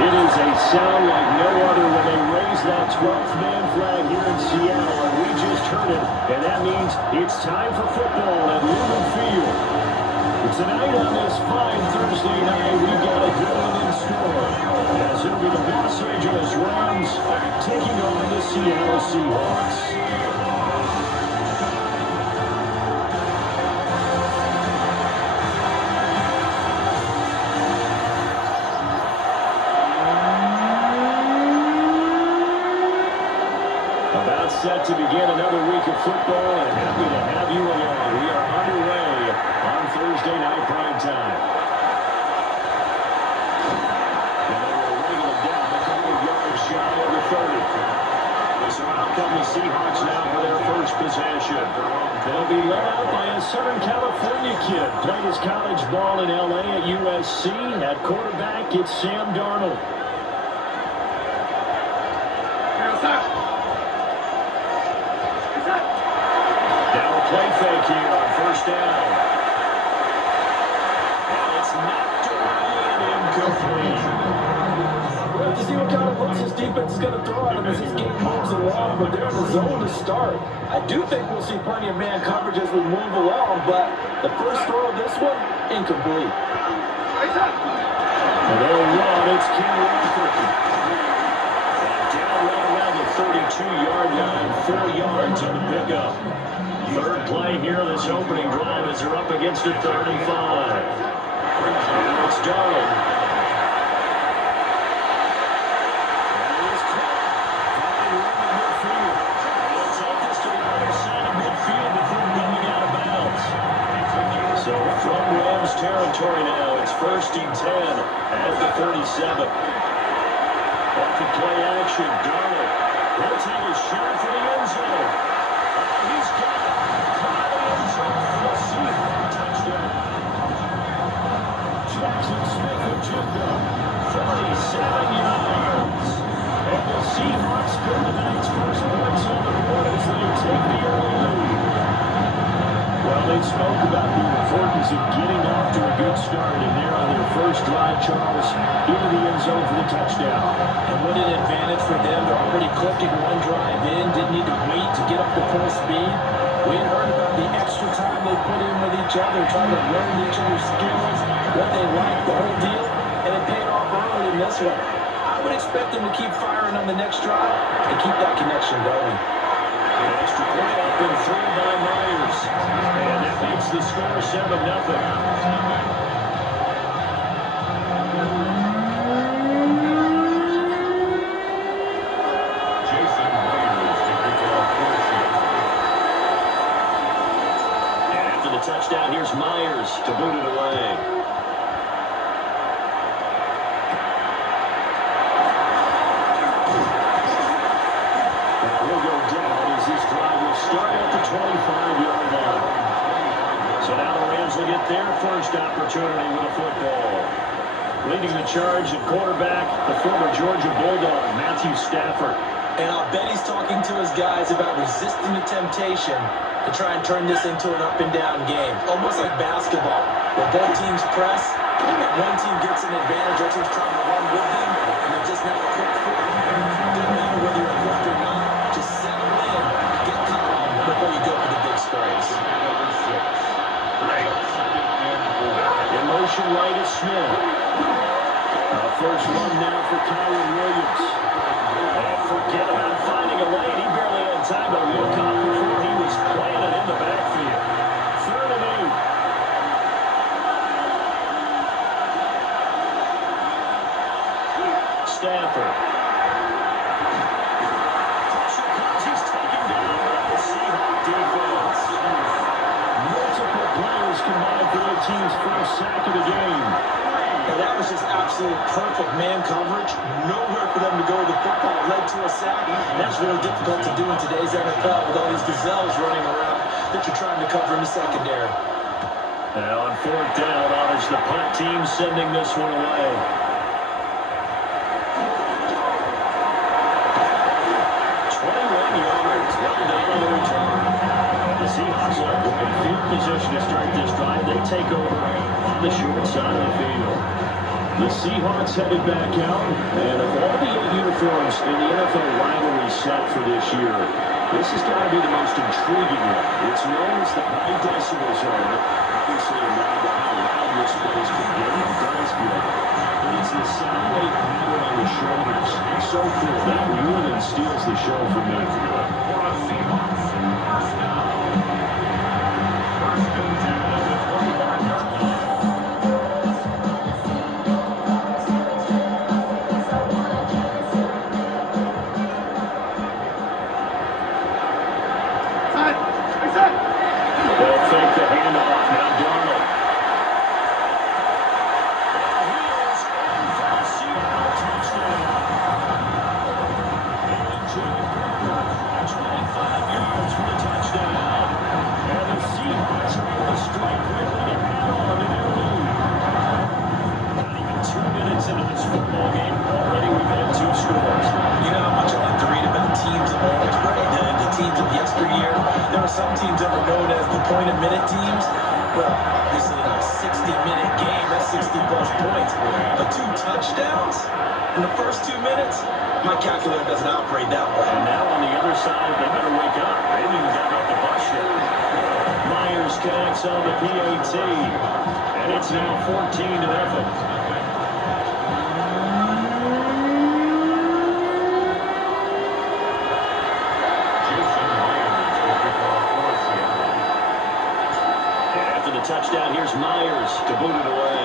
It is a sound like no other when they raise that 12th man flag here in Seattle, and we just heard it, and that means it's time for football at Lumen Field. Tonight on this fine Thursday night, we've got a good one in store, as it'll be the Los Angeles Rams taking on the Seattle Seahawks. Set to begin another week of football, and happy to have you along. We are underway on Thursday night prime time. And they will wring them down a couple of yards shy of the 30. This will outcome the Seahawks now for their first possession. They'll be led out by a Southern California kid. Played his college ball in L.A. at USC. At quarterback, it's Sam Darnold. Play fake here on first down. And it's knocked away and incomplete. We'll have to see what kind of looks his defense is going to throw at him as this game moves along, but they're in the zone to start. I do think we'll see plenty of man coverage as we move along, but the first throw of this one, incomplete. And they'll run, it's King Walker. And down right around the 32-yard line, 4 yards on the pickup. Third play here this opening drive as they're up against a 35. And it's Darnold. And he's caught. Finding room in midfield. He'll take this to the other side of midfield before going out of bounds. So from Rams territory now, it's 1st and 10 at the 37. Off the play action, Darnold. He'll take a shot for the end zone. He's got it. Jackson Smith and Jigba, 47 yards. And the Seahawks put the night's first points on the board as they take the early lead. Well, they spoke about the importance of getting off to a good start, and they're on their first drive, Charles, into the end zone for the touchdown. And what an advantage for them. They're already clicking one drive in, didn't need to wait to get up to full speed. We had heard about the extra time they put in with each other, trying to learn each other's skills, what they like, the whole deal, and it paid off early in this one. I would expect them to keep firing on the next drive and keep that connection going. An extra point up and through by Myers. And that makes the score 7-0. Touchdown, here's Myers to boot it away. And he'll go down as this drive will start at the 25-yard line. So now the Rams will get their first opportunity with a football. Leading the charge at quarterback, the former Georgia Bulldog, Matthew Stafford. And I'll bet he's talking to his guys about resisting the temptation to try and turn this into an up-and-down game, almost like basketball, where both teams press, and one team gets an advantage, other team's trying to run with them, and they're just not equipped for it. Doesn't matter whether you're equipped or not, just settle in, get calm before you go for the big sprays. In motion right is Smith. First one now for Kyron Williams. And forget about finding a lane. He barely had time to look up before he was planted in the backfield. 3rd and 8. Stafford. Pressure comes. He's taken down by the Seahawks defense. Multiple players combined for their team's first sack of the game. And that was just absolute perfect man coverage. Nowhere for them to go with the football. Led to a sack. That's really difficult to do in today's NFL with all these gazelles running around that you're trying to cover in the secondary. Now on 4th down, honors the punt team sending this one away. 21 yards. Well done on the return. The Seahawks are in great field position to start this drive. They take over on the short side of the field. The Seahawks headed back out, and of all the 8 uniforms in the NFL rivalry set for this year, this has got to be the most intriguing one. It's known as the high decibel zone. Obviously, a lot of how loud this place can get and does get. But it's the sound wave pattern on the shoulders. It's so cool. That really steals the show for me. Seahawks, first down. First and 10 at the 25-yard line. They'll fake the handoff. Now Darnold. And he is in for the Seattle touchdown. A.J. Brown, 25 yards for the touchdown. And the Seahawks are able to strike quickly to add on to their lead. Not even 2 minutes into this football game, already we've had 2 scores. You know how much I like to read about teams of old, right? The teams of yesteryear. There were some teams that were known as the point-a-minute teams. Well, obviously in a 60-minute game, that's 60-plus points. But 2 touchdowns in the first 2 minutes? My calculator doesn't operate that way. And now on the other side, they better wake up. They haven't even got off the bus yet. Myers connects on the PAT. And it's now 14-0. Touchdown, here's Myers to boot it away.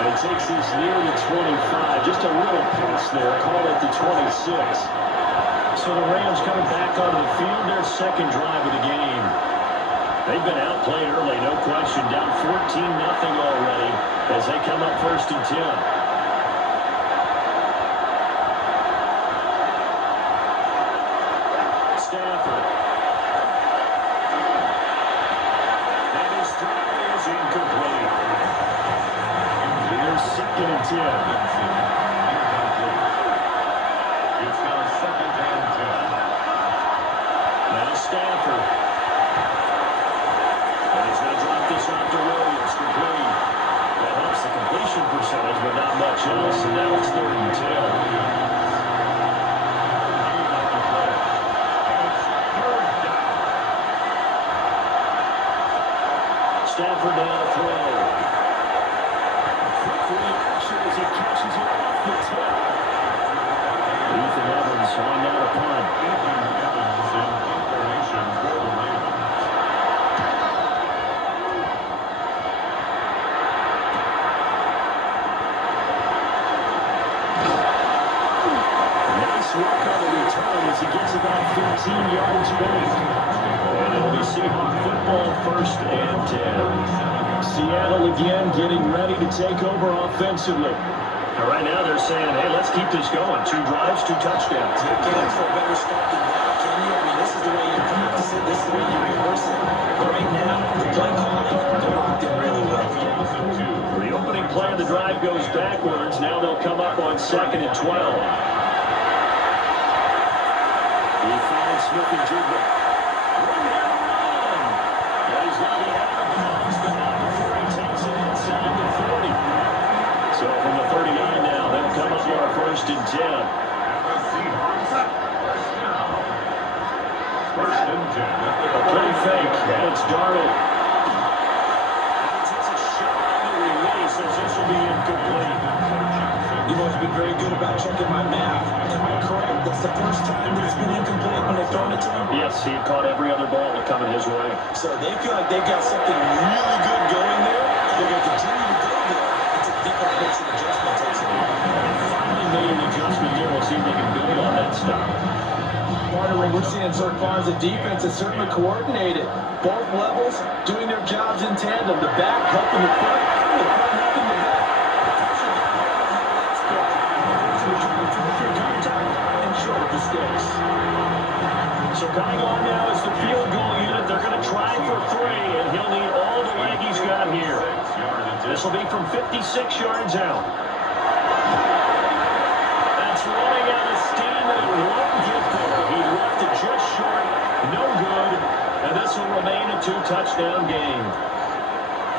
And he takes this near the 25. Just a little pass there. Call it the 26. So the Rams coming back onto the field. Their second drive of the game. They've been outplayed early, no question. Down 14-0 already as they come up first and 10. Second and 10. It's now second and 10. Now Stafford. And he's going to drop this off to Williams. Complete. That helps the completion percentage, but not much else. And now it's 3rd and 10. Stafford now to throw. Quick reaction as he catches it off the tip. Ethan Evans on now to punt. Ethan Evans in formation for the Ravens. Nice work on the return as he gets about 15 yards back. And it'll be Seahawks football, 1st and 10. Seattle again getting ready to take over offensively. And right now they're saying, hey, let's keep this going. 2 drives, 2 touchdowns. You can't ask for a better start than that, can you? I mean, this is the way you practice it. This is the way you rehearse it. But right now, the play calling, they're locked in really well. The opening play of the drive goes backwards. Now they'll come up on 2nd and 12. He finds Smith and Jigba. He's going to be out of bounds, but not before he takes it inside the 40. So from the 39 now, they'll come up on 1st and 10. And the Seahawks, first down. First and 10 at the Play fake, and it's Darnold. And he takes a shot on the release, as this will be incomplete. You've always been very good about checking my math. Am I correct? That's the first time that it's been incomplete when they've thrown it to him? Yes, he had caught every other ball that coming his way. So they feel like they've got something really good going there. They're going to continue to go there until the defense makes an adjustment, takes it off. Finally made an adjustment there. We'll see if they can build on that stuff. Part of what we're seeing so far is the defense is certainly coordinated. Both levels doing their jobs in tandem. The back helping the front helping the back. So coming on now is the field goal unit. They're going to try for 3, and he'll need all the leg he's got here. This will be from 56 yards out. That's running out of steam, and it won't get there. He left it just short. No good. And this will remain touchdown game.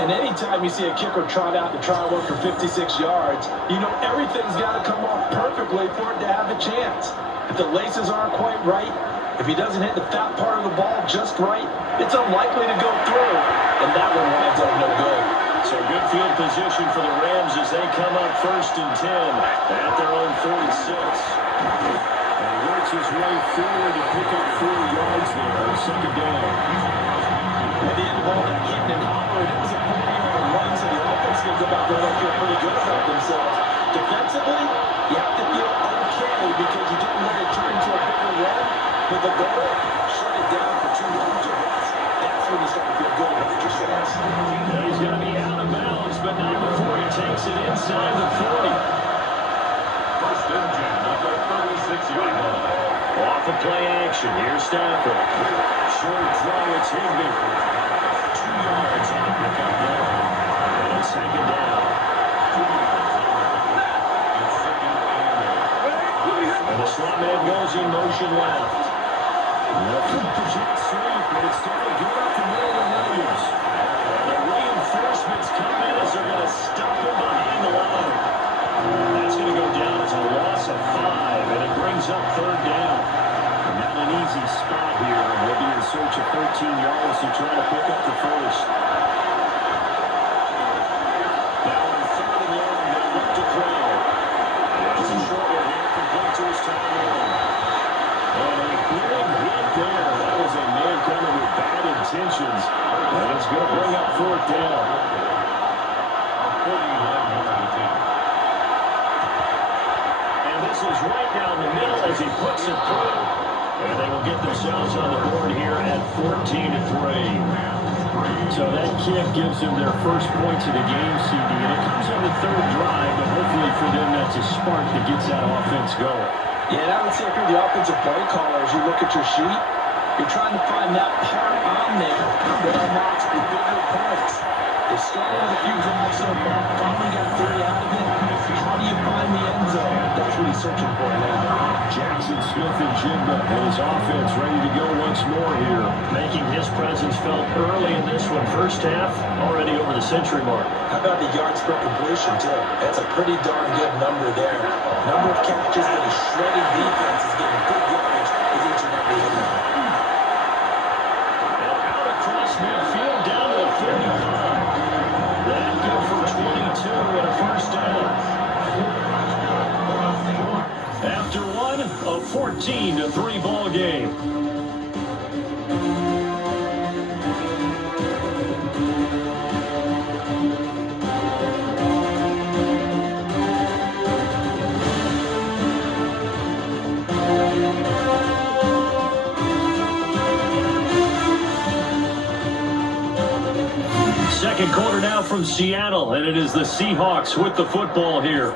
And anytime you see a kicker trot out to try and work for 56 yards, you know everything's got to come off perfectly for it to have a chance. If the laces aren't quite right, if he doesn't hit the fat part of the ball just right, it's unlikely to go through, and that one winds up no good. So good field position for the Rams as they come up 1st and 10 at their own 46. And he works his way forward to pick up 4 yards there on 2nd down. At the end of all that hitting and hollering, it was a 40-yard run, so the offense feels about to feel pretty good about themselves. Defensively, you have to feel okay because you didn't let it turn into a bigger run, but the goal, shut it down for 2 yards or less. That's when you start to feel good about yourselves. Now he's going to be out of bounds, but not before he takes it inside the 40. 1st and 10 at the 36-yard line. Off of play action, here's Stafford. Short throw, it's Higbee. 2 yards on the pickup there. And it's 2nd down. And the slot man goes in motion left. Nothing for jet sweep, but it's going to get up the middle of Williams. And the reinforcements come in as they're going to stop him behind the line. That's going to go down as a loss of 5, and it brings up 3rd down. And not an easy spot here. He'll be in search of 13 yards to try to pick up the 1st. Now on 3rd and long, they look to throw. It's a short one here, complete to his tight end. And a big hit there. That was a man coming with bad intentions. And it's going to bring up 4th down. And this is right down the middle as he puts it through. And they will get themselves on the board here at 14-3. So that kick gives them their first points of the game, CD. And it comes on the 3rd drive, but hopefully for them that's a spark that gets that offense going. Yeah, and I would say if you're the offensive play caller, as you look at your sheet, you're trying to find that part on there that unlocks the bigger points. They started with a few drives so far, finally got 3 out of it. How do you find the end zone? That's what he's searching for now. Jackson, Smith, and Jigba and his offense ready to go once more here. Making his presence felt early in this one. First half, already over the century mark. How about the yards per completion, too? That's a pretty darn good number there. Number of catches that a shredded defense is getting good yardage with each and every one. And out across midfield down to the 35. That good for 22 and a 1st down. After one, a 14-3 ball game. Second quarter now from Seattle, and it is the Seahawks with the football here,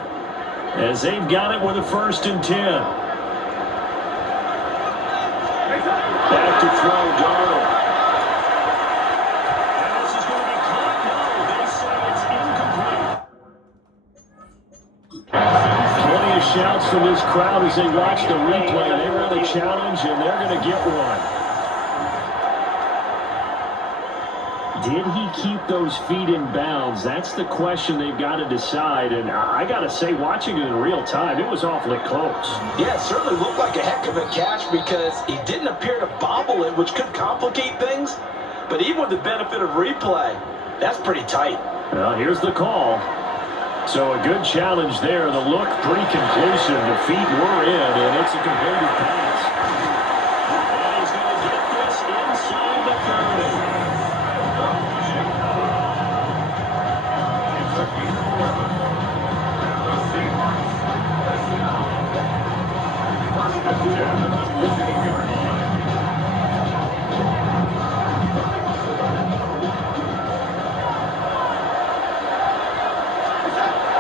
as they've got it with a 1st and 10. Back to throw, Darnold. And this is going to be caught. No, they say it's incomplete. Plenty of shouts from this crowd as they watch the replay. They want a challenge, and they're going to get one. Did he keep those feet in bounds? That's the question they've got to decide. And I got to say, watching it in real time, it was awfully close. Yeah, it certainly looked like a heck of a catch because he didn't appear to bobble it, which could complicate things. But even with the benefit of replay, that's pretty tight. Well, here's the call. So a good challenge there. The look pretty conclusive. The feet were in, and it's a completed pass. And he's going to get this inside the 30.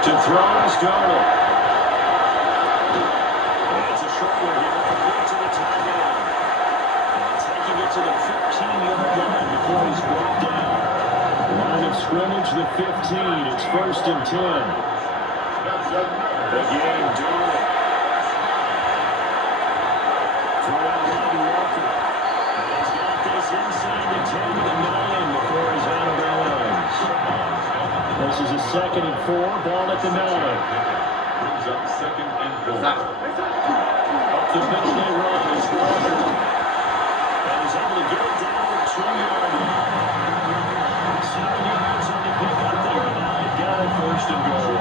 To throw is Darnold. It's a short one here, complete to the tight end. And taking it to the 15-yard line before he's brought down. Line of scrimmage, the 15. It's 1st and 10. Again, Darnold. Throw out Walker. And he's got this inside the 10 to the 9. This is a 2nd and 4. Ball at the 9. Brings up 2nd and 4. Up the middle they run. It's Walker. And he's able to get it down to the 2-yard line. 7 yards on the pickup there. Now they've got it 1st and goal.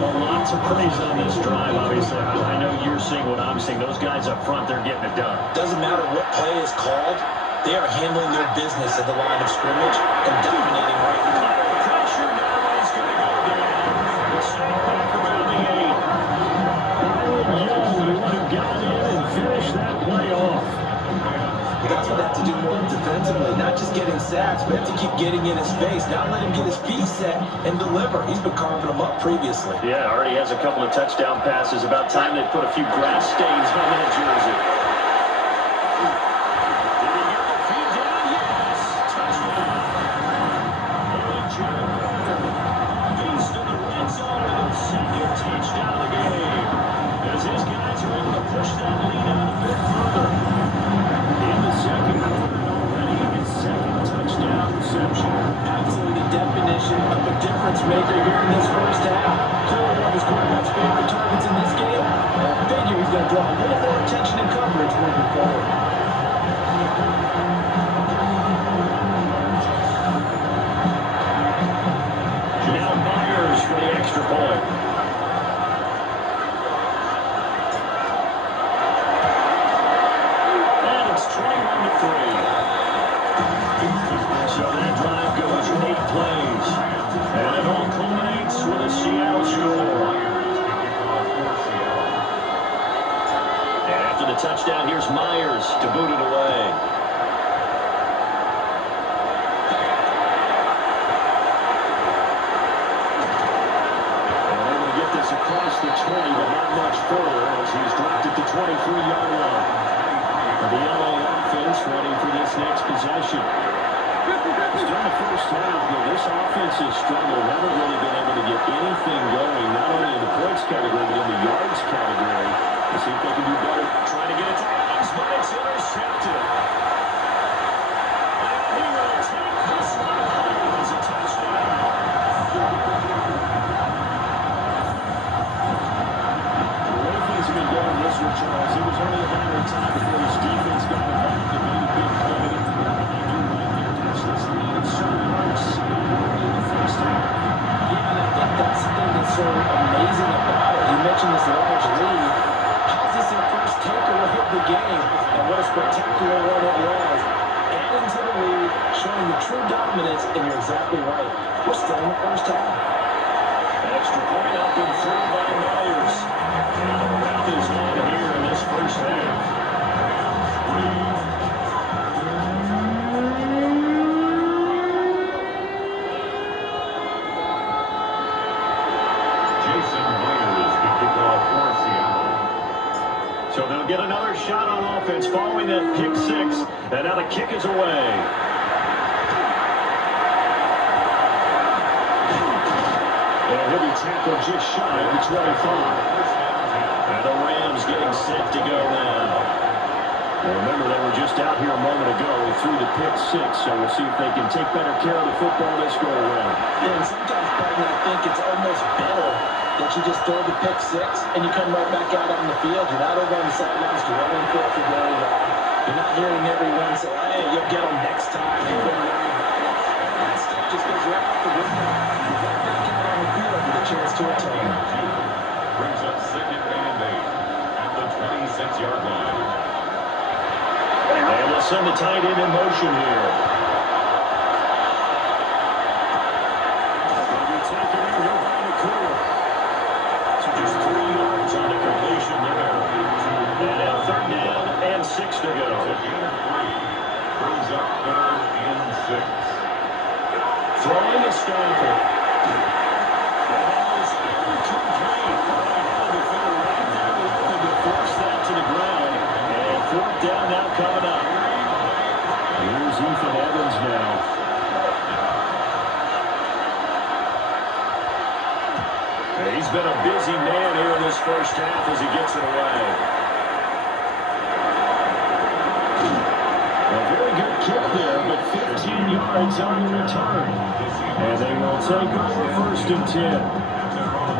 Well, lots of praise on this drive, obviously. I know you're seeing what I'm seeing. Those guys up front, they're getting it done. Doesn't matter what play is called. They are handling their business at the line of scrimmage and dominating right now. Pressure now is going to go down. Set back around the 8. Young, the one who got in and finished that play off. But that's what they have to do more defensively. Not just getting sacks, but have to keep getting in his face. Not let him get his feet set and deliver. He's been carving them up previously. Yeah, already has a couple of touchdown passes. About time they put a few grass stains on that jersey. Did he get the feet down? Yes. Touchdown. He's to the red zone with his 2nd touchdown of the game. As his guys are able to push that lead out a bit further. In the 2nd quarter already, his 2nd touchdown reception. Absolutely the definition of a difference maker here in this first half. Clearly one of his quarterback's favorite targets in this game. I figure he's going to draw a little more attention and coverage moving forward. Now Myers for the extra point. And it's 21-3. So that drive goes 8 plays. And it all culminates with a Seattle score. And after the touchdown, here's Myers to boot it away. Across the 20, but not much further as he's dropped at the 23-yard line. The LA offense ready for this next possession. It's done the first half, but this offense has struggled. Haven't really been able to get anything going, not only in the points category, but in the yards category. Let's see if they can do better. Trying to get it to Adams, but it's intercepted. And he will take this one home as a touchdown. Have been going this one, Charles. It was only a matter of time before his defense got involved and made a big play. And they do right there. Catch this lead so much in the first half. Yeah, and I think that's the thing that's so amazing about it. You mentioned this large lead. How's this their first takeaway of the game? And what a spectacular one it was. Adding to the lead, showing the true dominance, and you're exactly right. We're still in the first half. Extra point up and through by Myers. Around his line here in this first half. Jason Myers to kick off for Seattle. So they'll get another shot on offense following that pick 6. And now the kick is away. And he'll be tackled just shy of the 25. And the Rams getting set to go now. Well, remember, they were just out here a moment ago. They threw the pick 6, so we'll see if they can take better care of the football this go around. Yeah, and sometimes, Barton, I think it's almost better that you just throw the pick 6 and you come right back out on the field. You're not over on the sidelines dwelling for it for very long. You're not hearing everyone say, hey, you'll get them next time. You're going to worry about it. That stuff just goes right out the window. You got back out on the field with a chance to atone. Brings up 2nd and 8 at the 26-yard line. And they'll send the tight end in motion here. They'll be taken in here by the core. So just 3 yards on the completion there. And now 3rd down and 6 to go. Brings up 3rd and 6. Throwing to Stafford. And that is incomplete. The defender right there looking to force that to the ground. And 4th down now coming up. Here's Ethan Evans now. And he's been a busy man here in this first half as he gets it away. A very good kick there, but 15 yards on the return. And they will take over 1st and 10.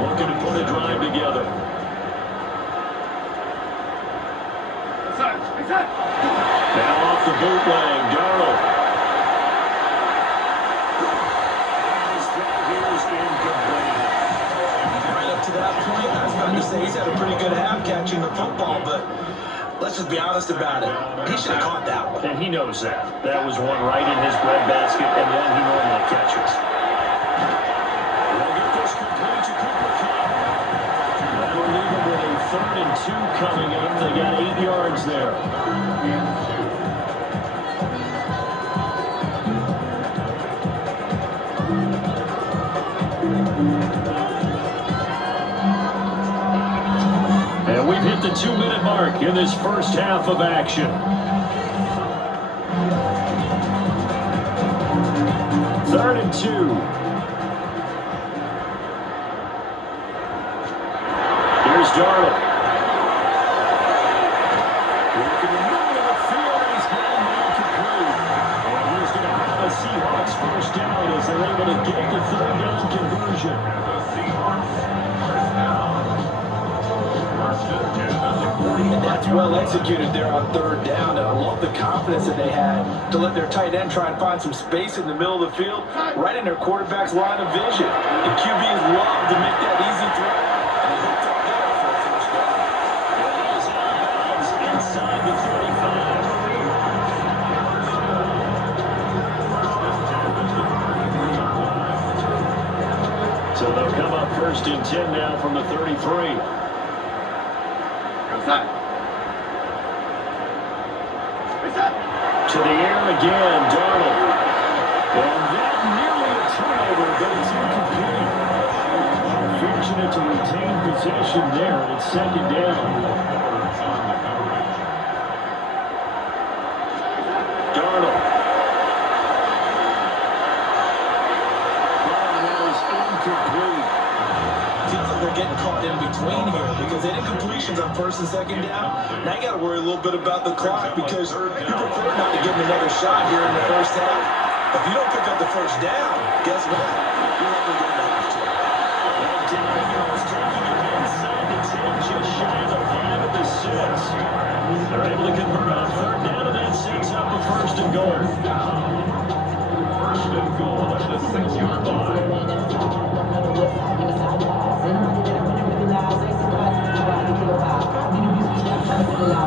Looking to put a drive together. Now off the bootleg, Darnold. His throw here is incomplete. Right up to that point, I was about to say he's had a pretty good half catching the football, but let's just be honest about it. He should have caught that one. And he knows that. That was one right in his breadbasket, and one he normally catches. They'll get this complete to Cooper Cup. That'll leave him with a 3rd and 2 coming up. They got 8 yards there. And we've hit the 2-minute mark in this first half of action. Third and 2. Here's Darnold. Working the middle of the field, he's held incomplete. And he's going to have a Seahawks first down as they're able to get the 3rd down conversion. And that's well executed there on 3rd down. And I love the confidence that they had to let their tight end try and find some space in the middle of the field, right in their quarterback's line of vision. The QBs love to make that easy throw. And he hooked up there for a first down. And he's out of bounds inside the 35. So they'll come up 1st and 10 now from the 33. To the air again, Darnold. And that nearly a turnover, but it's incomplete. Fortunate to retain possession there. It's 2nd down. Darnold. That is incomplete. Seems like they're getting caught in between here because they did completions on 1st and 2nd down. Now you got to worry a little bit about the clock because you prefer not to give them another shot here in the first half. If you don't pick up the first down, guess what? You're not going to have to. Daniels taking it inside the 10, just shy of the 5 of the 6. They're able to convert on 3rd down, and that sets up a 1st and goal. 1st and goal at the 6-yard line.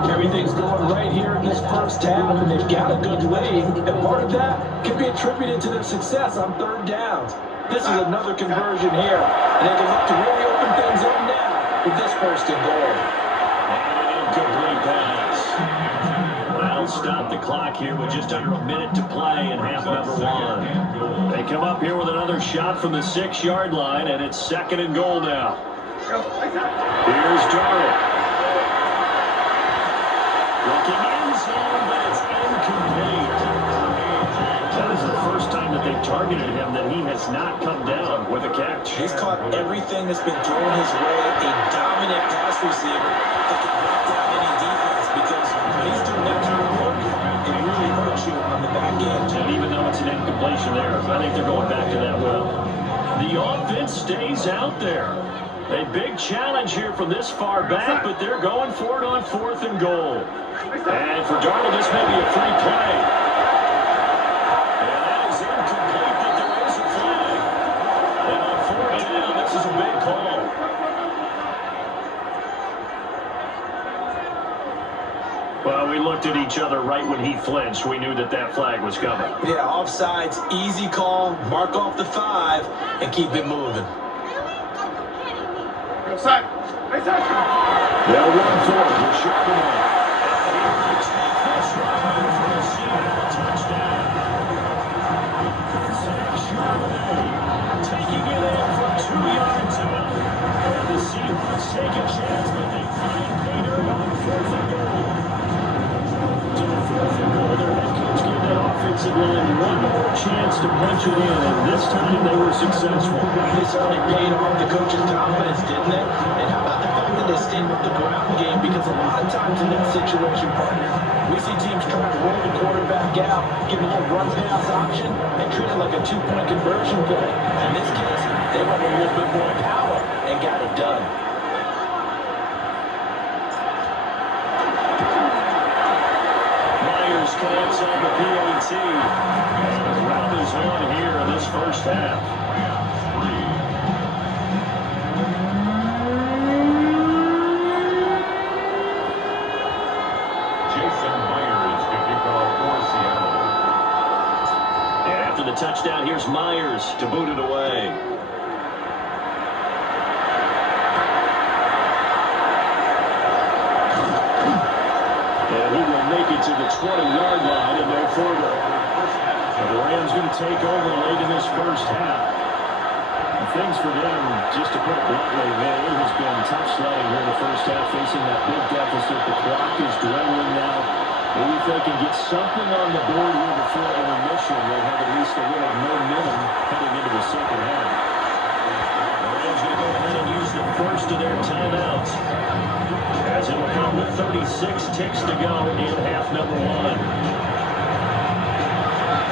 Everything's going right here in this first half, and they've got a good lead. And part of that can be attributed to their success on 3rd downs. This is another conversion here, and they can look to really open things up now with this 1st and goal. And an incomplete pass. Well, stop the clock here with just under a minute to play in half number 1. They come up here with another shot from the 6-yard line, and it's 2nd and goal now. Here's Darnold. Looking in zone, but it's incomplete. That is the first time that they've targeted him that he has not come down with a catch. He's caught everything that's been thrown his way. A dominant pass receiver that can break down any defense because when he's doing that kind of work, it really hurts you on the back end. And even though it's an incompletion there, I think they're going back to that well. The offense stays out there. A big challenge here from this far back, but they're going for it on 4th and goal. And for Darnold, this may be a free play. And that is incomplete, but there is a flag. And on 4th down, this is a big call. Well, we looked at each other right when he flinched. We knew that that flag was coming. Yeah, offsides, easy call, mark off the 5, and keep it moving. They'll run for it. We'll shut them up. Touchdown. Taking it in from 2 yards out. And the Seahawks take a chance, but they find Peter on 4th and goal. To the 4th and goal, their head coach gave that offensive line one more chance to punch it in, and this time they were successful. They certainly paid off the coach's confidence, didn't they? And how about the fact that they stayed with the ground game? Because a lot of times in that situation, partner, We see teams try to roll the quarterback out, give him a little run pass option, and treat it like a two-point conversion play. In this case, they went with a little bit more power and got it done. Myers connects on the PAT. And the round is on here in this first half. After the touchdown, here's Myers to boot it away. And he will make it to the 20-yard line and no further. The Rams going to take over late in this first half. And things for them, just to put it bluntly, man, it has been tough sledding here in the first half, facing that big deficit. The clock is dwindling now. Maybe if they can get something on the board here before intermission, they'll have at least a little momentum heading into the second half. The Rams going to go ahead and use the first of their timeouts, as it will come with 36 ticks to go in half number one.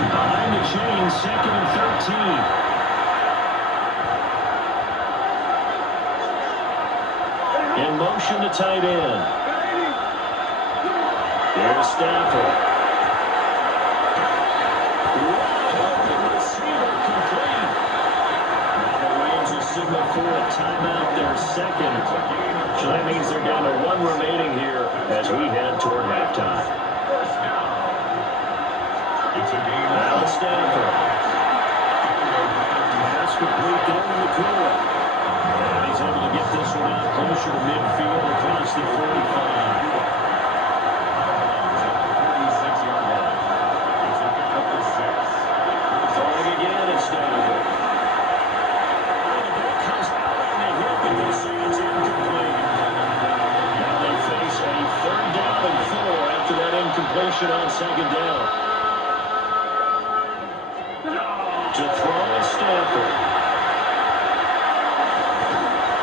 Behind the chain, 2nd and 13. In motion to tight end. There's Stafford. Open receiver complete. Now the Rams will signal for a timeout, their second. So that means they're down to one remaining here as we head toward halftime. Now Stafford. Pass complete down in the corner. And he's able to get this one out closer to midfield across the 45. Completion on second down. To throw is Stafford.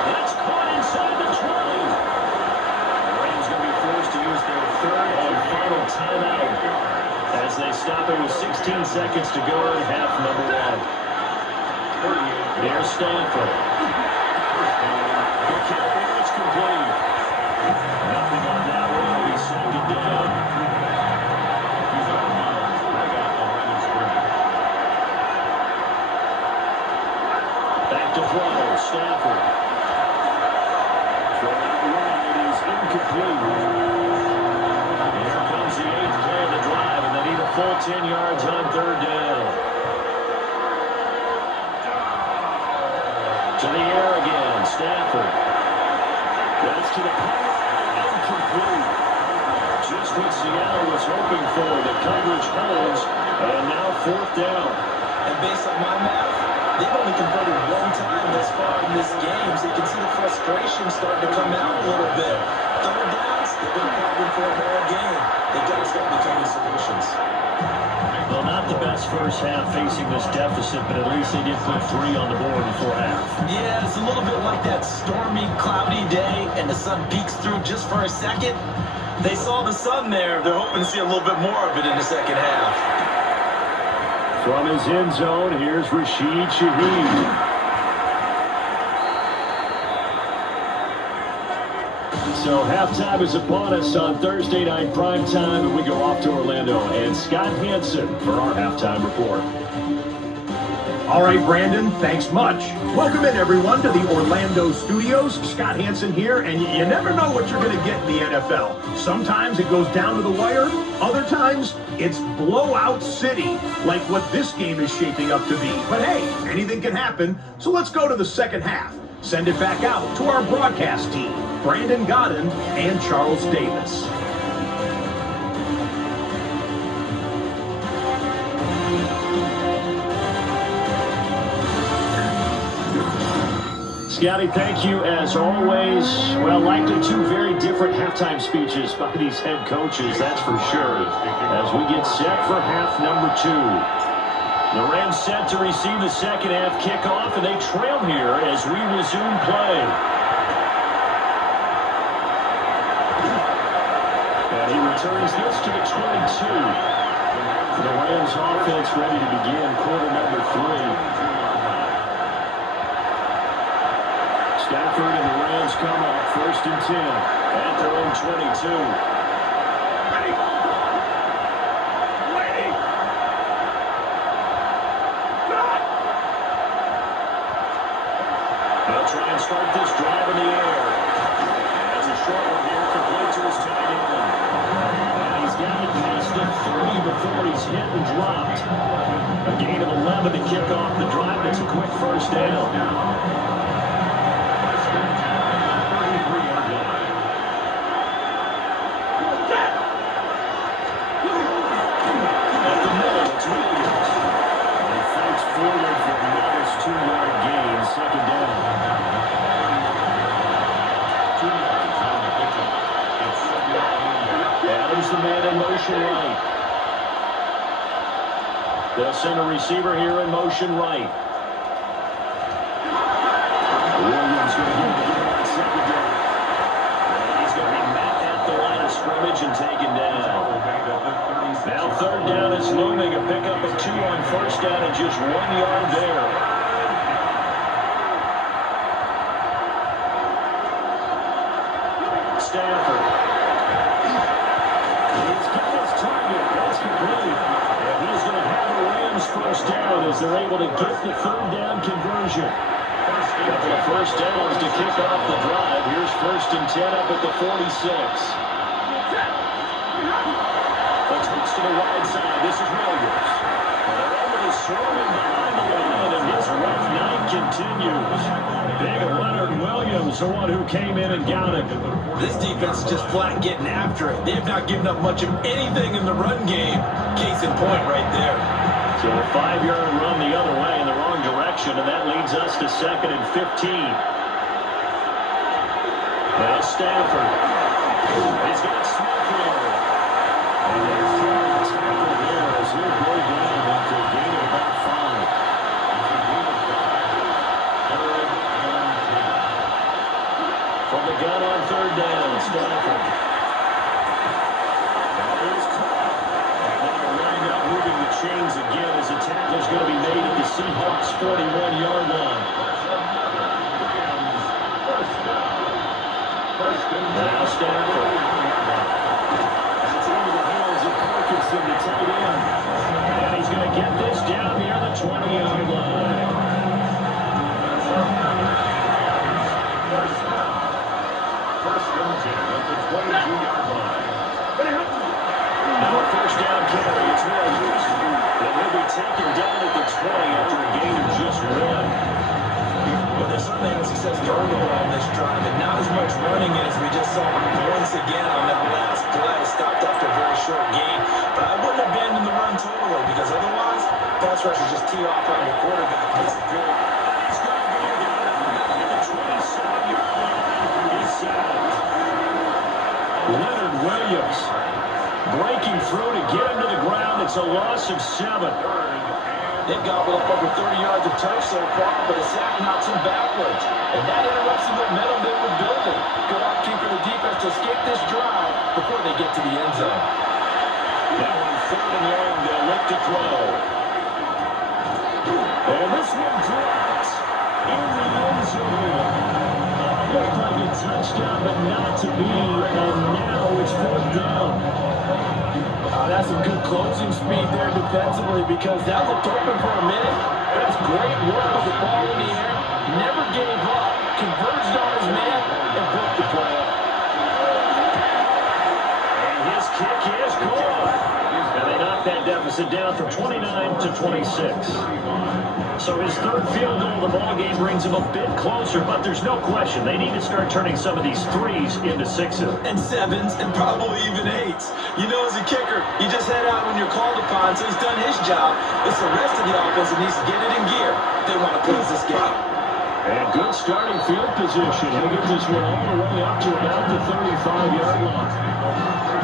That's caught inside the 20. The Rams going to be forced to use their third and final timeout as they stop it with 16 seconds to go in half number one. There's Stafford. The catch complete. Nothing on that one. It'll be second down. Stafford. Throw out wide is incomplete. Here comes the 8th play of the drive, and they need a full 10 yards on third down. To the air again, Stafford. That's to the power, incomplete. Just what Seattle was hoping for. The coverage holds, and now 4th down. And based on my math, they've only converted one time thus far in this game, so you can see the frustration starting to come out a little bit. Third downs, they've been a problem for them all game. They've got to start becoming solutions. Well, not the best first half facing this deficit, but at least they did put 3 on the board before half. Yeah, it's a little bit like that stormy, cloudy day, and the sun peeks through just for a second. They saw the sun there. They're hoping to see a little bit more of it in the second half. From his end zone, here's Rashid Shaheed. So halftime is upon us on Thursday night primetime, and we go off to Orlando. And Scott Hansen for our halftime report. All right, Brandon, thanks much. Welcome in, everyone, to the Orlando studios. Scott Hansen here, and you never know what you're going to get in the NFL. Sometimes it goes down to the wire. Other times, it's blowout city, like what this game is shaping up to be. But hey, anything can happen, so let's go to the second half. Send it back out to our broadcast team, Brandon Godden and Charles Davis. Scotty, thank you as always. Well, likely 2 very different halftime speeches by these head coaches, that's for sure, as we get set for half number 2. The Rams set to receive the second half kickoff, and they trail here as we resume play. And he returns this to the 22. The Rams offense ready to begin quarter number 3. Stafford and the Rams come up 1st and 10 at their own 22. They'll try and start this drive in the air. That's a short one here, complete to his tight end. And he's got it past the 30 before he's hit and dropped. A gain of 11 to kick off the drive. It's a quick first down. At the middle, it's Williams. And he fights forward for the modest 2-yard gain, 2nd down. Adams the man in motion right. They'll send a receiver here in motion right. Williams going to get on 2nd down. And he's going to be met at the line of scrimmage and taken down. Now 3rd down is looming. A pickup of 2 on 1st down and just 1 yard there. Stafford. He's got his target. That's complete. And he's going to have the Rams 1st down as they're able to get the 3rd down conversion. Couple of 1st downs to kick off the drive. Here's 1st and 10 up at the 46. A toss to the wide side. This is Williams. They're able to swarming behind the line, and his rough night continues. Big Leonard Williams, the one who came in and got it. This defense is just flat getting after it. They have not given up much of anything in the run game. Case in point right there. So a 5-yard run the other way in the wrong direction, and that leads us to 2nd and 15. Now Stafford. He's got Smith here. And they're throwing a tackle here as he'll go down after a gain of about 5. From the gun on 3rd down, Stafford. That is caught. And now running out, moving the chains again as a tackle is going to be made at the Seahawks 41-yard line. Now Stafford. That's into the hands of Parkinson, the tight end. And he's going to get this down near the 20-yard line. Now a 1st down carry, it's Williams. And he'll be taken down at the 20 after a gain of just 1. Well, they're certainly having success throwing the ball on this drive, and not as much running as we just saw once again on that last play. Stopped after a very short gain, but I wouldn't abandon the run totally because otherwise, pass rushers just tee off on your quarterback. Makes it very. He's going to go down at the 27-yard line. He's sacked. Leonard Williams breaking through to get him to the ground. It's a loss of 7. They've gobbled up over 30 yards of turf so far, but a sack knocks him backwards. And that interrupts the momentum they were building. Good opportunity for the defense to escape this drive before they get to the end zone. Now on 3rd and long, they'll look to throw. And this one drops in the end zone. Looked like a touchdown, but not to be. And now it's 4th down. That's some good closing speed there defensively because that looked open for a minute. That's great work with the ball in the air. Never gave up. Converged on his man and broke the play up. And his kick is good. And they knock that deficit down from 29 to 26. So his 3rd field goal of the ballgame brings him a bit closer, but there's no question they need to start turning some of these 3s into 6s. And 7s and probably even 8s. You know, as a kicker, you just head out when you're called upon, so he's done his job. It's the rest of the offense that needs to get it in gear if they want to close this game. And good starting field position. He'll get this one all the way up to about the 35-yard line.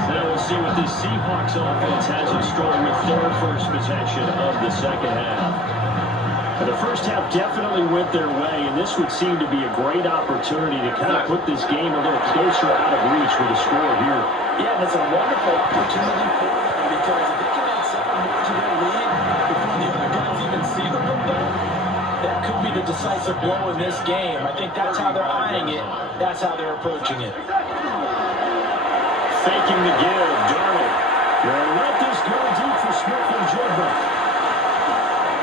Now we'll see what this Seahawks offense has in store with their first possession of the 2nd half. And the first half definitely went their way, and this would seem to be a great opportunity to kind of put this game a little closer out of reach with a score here. Yeah, and it's a wonderful opportunity for them because if they can add 7 more to their lead before the other guys even see the football, that could be the decisive blow in this game. I think that's how they're eyeing it. That's how they're approaching it. Faking the give, Darnold. They'll let this go deep for Smith and Jigba.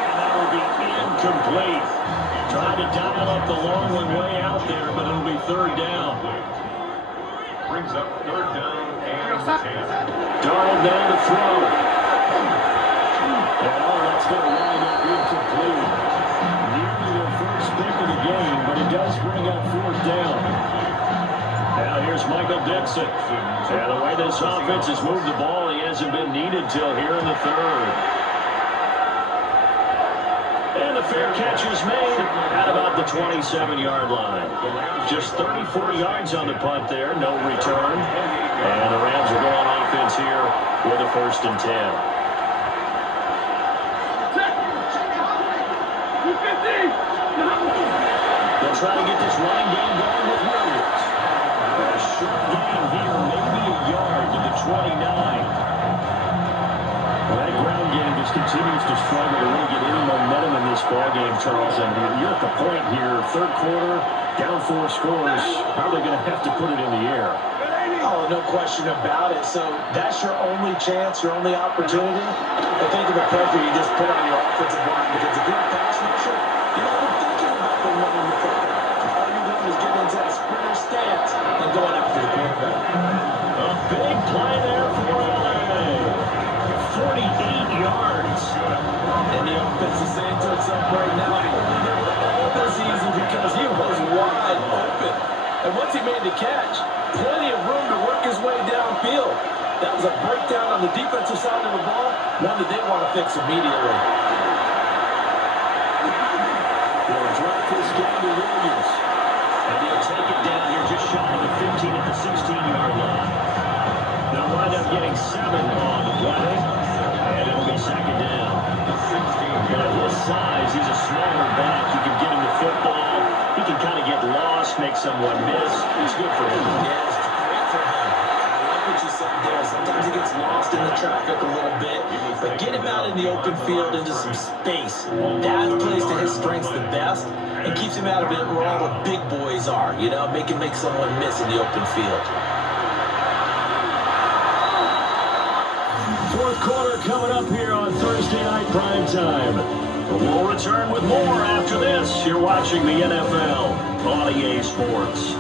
And that will be incomplete. Tried to dial up the long one way out there, but it'll be 3rd down. Brings up 3rd down and 10. Darnold down to throw. And that's going to line up incomplete. Nearly their first pick of the game, but it does bring up 4th down. Now here's Michael Dixon. And the way this offense has moved the ball, he hasn't been needed till here in the 3rd. And the fair catch is made at about the 27-yard line. Just 34 yards on the punt there, no return. And the Rams will go on offense here with a 1st and 10. They'll try to get this line game going with Williams. A short game here, maybe a yard to the 29. Well, that ground game just continues to struggle to really get any momentum in this ball game, Charles. And you're at the point here, 3rd quarter, down 4 scores. Probably going to have to put it in the air. Oh, no question about it. So that's your only chance, your only opportunity. And think of the pressure you just put on your offensive line because if you're a pass rusher, you're not even thinking about the running the quarterback. All you're doing is getting into that sprinter stance and going after the quarterback. A big play there for LA. 48 yards. And the offense is saying to itself right now, all this easy because he was wide open. And once he made the catch, plenty of room to work his way downfield. That was a breakdown on the defensive side of the ball, one that they want to fix immediately. They'll drop this down to Williams. And he'll take it down here just shy of the 15 at the 16-yard line. They'll wind up getting 7 on the play. And it'll be 2nd down. But at his size, he's a smaller back. You can get him the football. He can kind of get lost, make someone miss. It's good for him. Yeah, it's great for him. I like what you said there. Sometimes he gets lost in the traffic a little bit. But get him out in the open field into some space. That plays to his strengths the best and keeps him out of it where all the big boys are. You know, make someone miss in the open field. 4th quarter coming up here on Thursday Night Prime Time. We'll return with more after this. You're watching the NFL on EA Sports.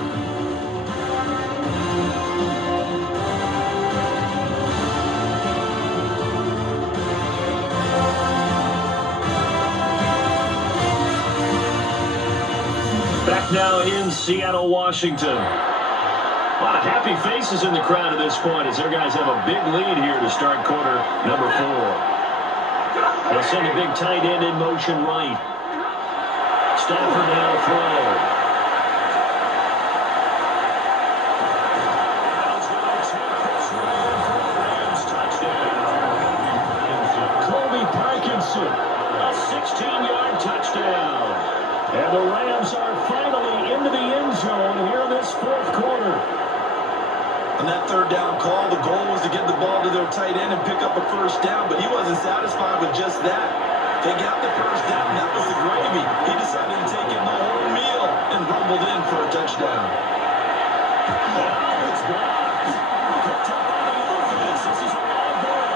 Back now in Seattle, Washington. A lot of happy faces in the crowd at this point as their guys have a big lead here to start quarter number 4. They'll send a big tight end in motion right. Stafford now throw. Colby Parkinson, a 16-yard touchdown. And the Rams are finally into the end zone here in this 4th quarter. On that 3rd down call, the goal was to get the ball to their tight end and pick up a 1st down, but he wasn't satisfied with just that. They got the 1st down. That was the gravy. He decided to take in the whole meal and rumbled in for a touchdown. Now it's blocked. Picked up by the offense. This is a long ball.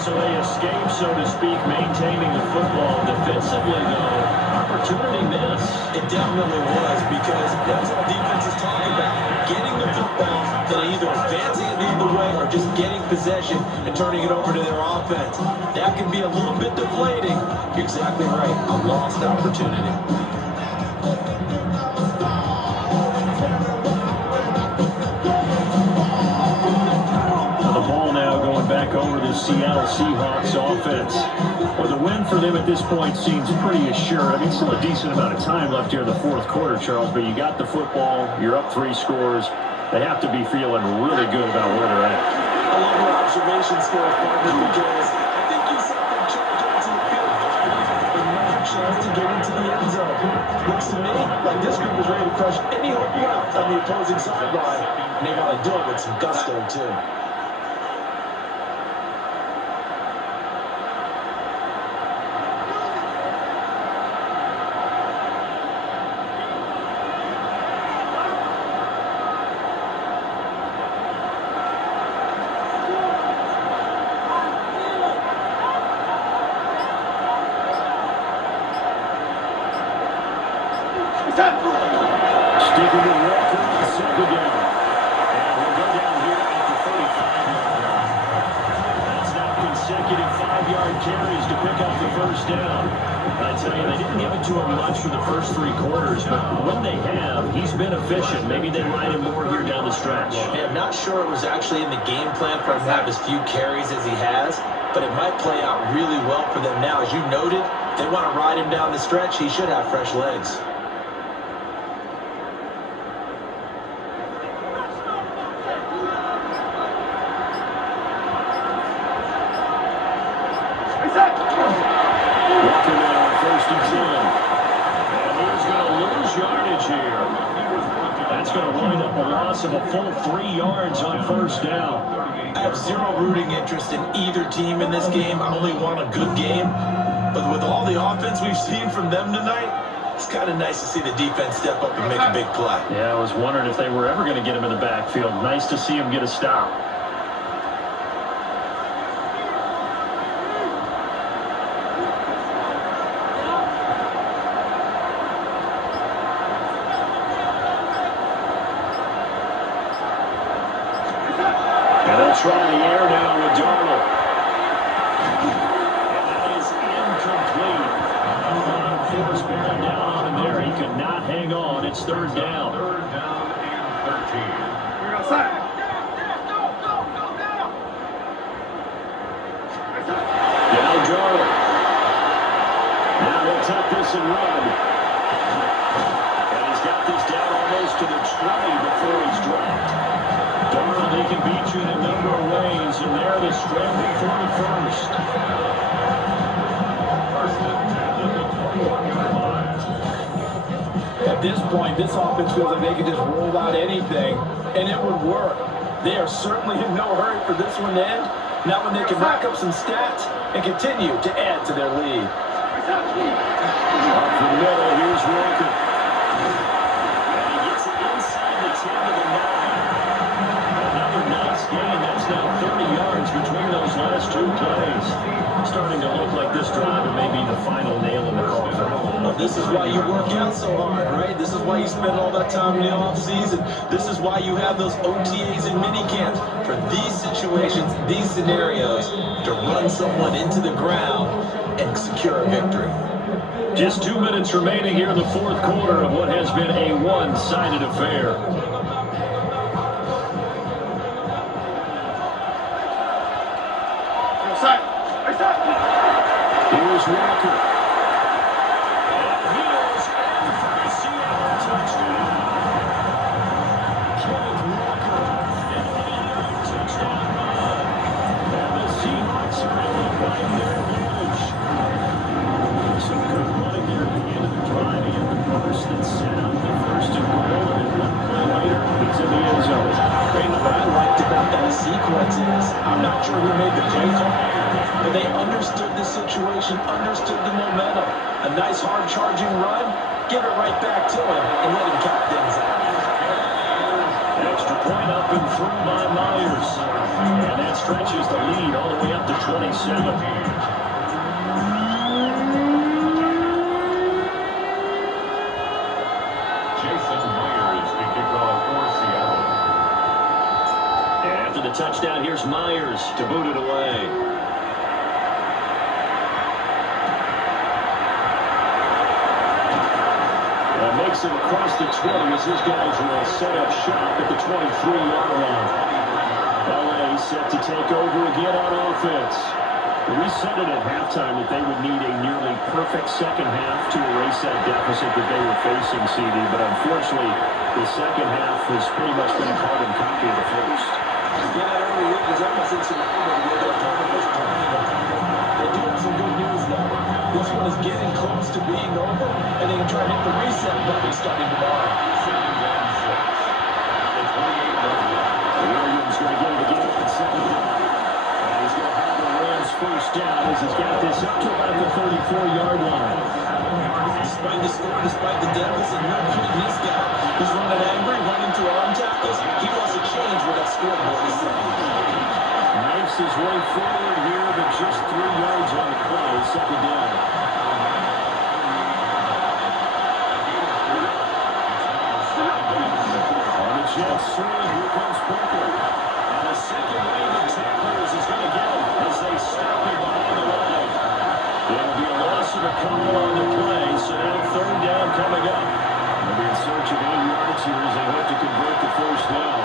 So they escape, so to speak, maintaining the football. Defensively, though, opportunity miss. It definitely was because that's all defenses talk about. Getting the football, then either advancing it the other way or just getting possession and turning it over to their offense. That can be a little bit deflating. You're exactly right. A lost opportunity. The ball now going back over to the Seattle Seahawks offense. Well, the win for them at this point seems pretty assured. I mean, still a decent amount of time left here in the 4th quarter, Charles, but you got the football, you're up 3 scores. They have to be feeling really good about where they're at. I love your observation skills, partner, because I think you said them charge onto the field with no chance to get into the end zone. Looks to me like this group is ready to crush any hope left on the opposing sideline, and they want to do it with some gusto, too. Sticking with Walker on second down. And we'll go down here at the 35-yard line. That's now consecutive 5-yard carries to pick up the first down. I tell you, they didn't give it to him much for the first 3 quarters, but when they have, he's been efficient. Maybe they ride him more here down the stretch. Yeah, I'm not sure it was actually in the game plan for him to have as few carries as he has, but it might play out really well for them now. As you noted, if they want to ride him down the stretch, he should have fresh legs. Walker now on 1st and 10. And he's going to lose yardage here. That's going to wind up a loss of a full 3 yards on 1st down. I have zero rooting interest in either team in this game. I only want a good game. But with all the offense we've seen from them tonight, it's kind of nice to see the defense step up and make a big play. Yeah, I was wondering if they were ever going to get him in the backfield. Nice to see him get a stop. And they'll try the air now with Darnold. And that is incomplete. Force bearing down on him there. He could not hang on. It's 3rd down. 3rd down and 13. Now Darnold. Now they'll tuck this and run. And he's got this down almost to the 20 before he's dropped. Darnold, he can beat you in a number of ways, and there to scramble for the first. 1st and 10 at the 21-yard line. At this point, this offense feels like they could just roll out anything, and it would work. They are certainly in no hurry for this one to end. Now when they can rack up some stats and continue to add to their lead. Up the middle, here's Walker. And he gets it inside the 10 to the 9. Another nice gain. That's now 30 yards between those last 2 plays. Starting to look like this drive may be the final nail in the coffin. Well, this is why you work out so hard, right? This is why you spend all that time in the offseason. This is why you have those OTAs and minicamps. For these situations, these scenarios, to run someone into the ground and secure a victory. Just 2 minutes remaining here in the 4th quarter of what has been a one-sided affair. Here's Walker. And he is in for the Seattle touchdown. Kenneth Walker, an 80-yard touchdown run. And the Seahawks are able to widen their advantage. Some good running there at the end of the drive. He had the burst that set up the 1st and goal. And then 1 play later, he's in the end zone. What I liked about that sequence is, I'm not sure who made the play call, but they understood the situation, understood the momentum. A nice hard charging run, give it right back to him, and let him cap things out. Extra point up and through by Myers. And that stretches the lead all the way up to 27. After the touchdown, here's Myers to boot it away. Makes it across the 20 as his guys will set up shop at the 23-yard line. LA set to take over again on offense. We said it at halftime that they would need a nearly perfect second half to erase that deficit that they were facing, CD, but unfortunately, the second half has pretty much been a carbon copy of the first. Yeah, it really is. It's almost wasn't surrounded where their opponent was playing a cover. They do have some good news, though. This one is getting close to being over, and they can try to hit the reset button starting tomorrow. Second and 6. The 28-yard line. Williams going to get it again at second down. And he's going to have the Rams first down as he's got this up to about the 34-yard line. Despite the score, despite the Devils, and no kidding this guy. He's running angry, running to arm tackles. He wants to change what that scoreboard is saying. Knifes his way forward here, but just 3 yards on the play. Second down. On the jet swing, here comes Parker. And the second wave of tacklers is going to get him as they stop him behind the line. It'll be a loss of a couple on the play, so now third down coming up. They'll be in search of 8 yards here as they hope to convert the first down.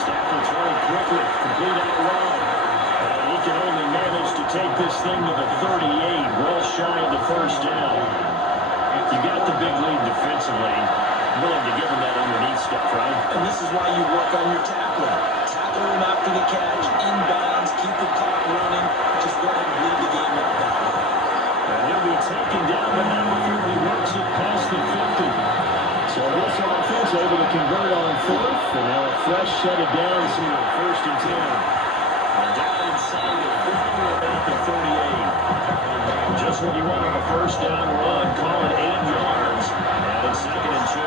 Stafford throwing quickly, complete out wide. He can only manage to take this thing to the 38, well shy of the first down. You got the big lead defensively. Willing to give him that underneath stuff, right? And this is why you work on your tackling. Tackle him after the catch, inbounds, keep the clock running. Just go ahead and lead the game up that way. And he'll be taken down, but not before he works it past the 50. So this offense able to convert on fourth, and now a fresh set of downs here at 1st and 10. And down inside the 50 about the 38. Just what you want on a first down run, call it 8 yards. And it's 2nd and 2.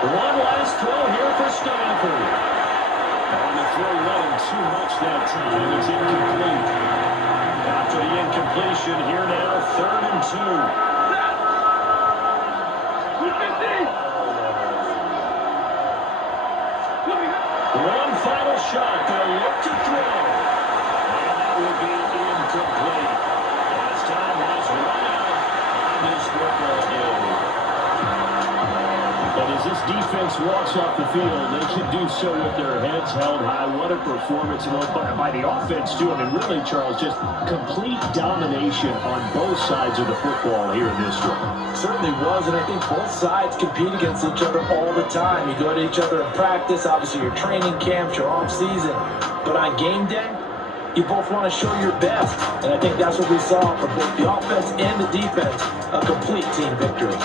One last throw here for Stafford. And the throw wasn't too much that time. It's incomplete. After the incompletion, here now, 3rd and 2. One final shot. They'll look to throw. And that will be incomplete. As time has run out on this football game. But as this defense walks off the field, they should do so with their heads held high. What a performance by the offense, too. I mean, really, Charles, just complete domination on both sides of the football here in this one. Certainly was, and I think both sides compete against each other all the time. You go to each other in practice, obviously your training camps, your off-season. But on game day, you both want to show your best. And I think that's what we saw from both the offense and the defense, a complete team victory.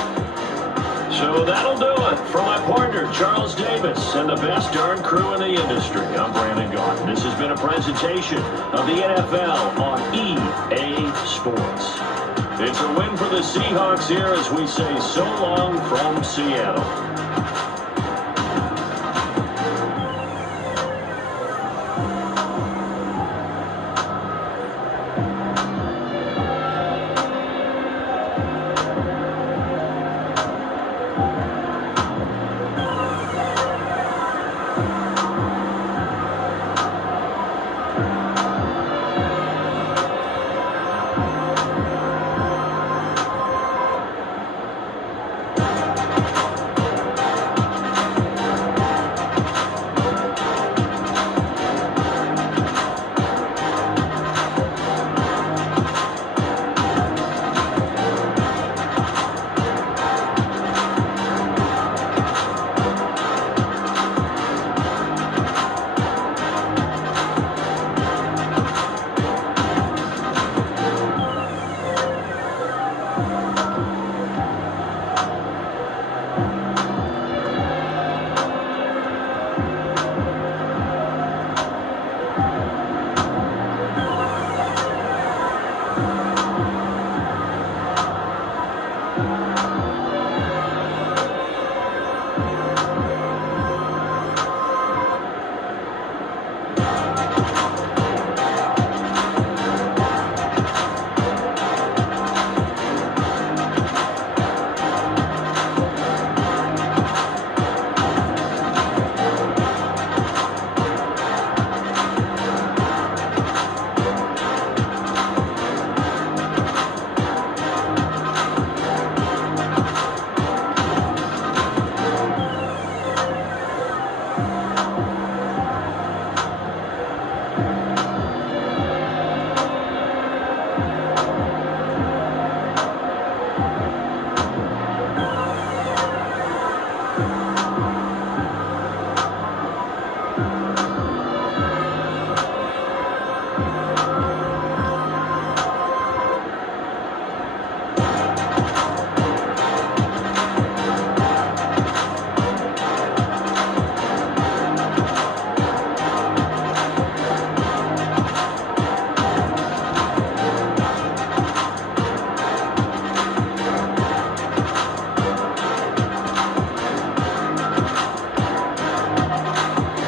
So that'll do it. For my partner, Charles Davis, and the best darn crew in the industry, I'm Brandon Gaughan. This has been a presentation of the NFL on EA Sports. It's a win for the Seahawks here as we say so long from Seattle.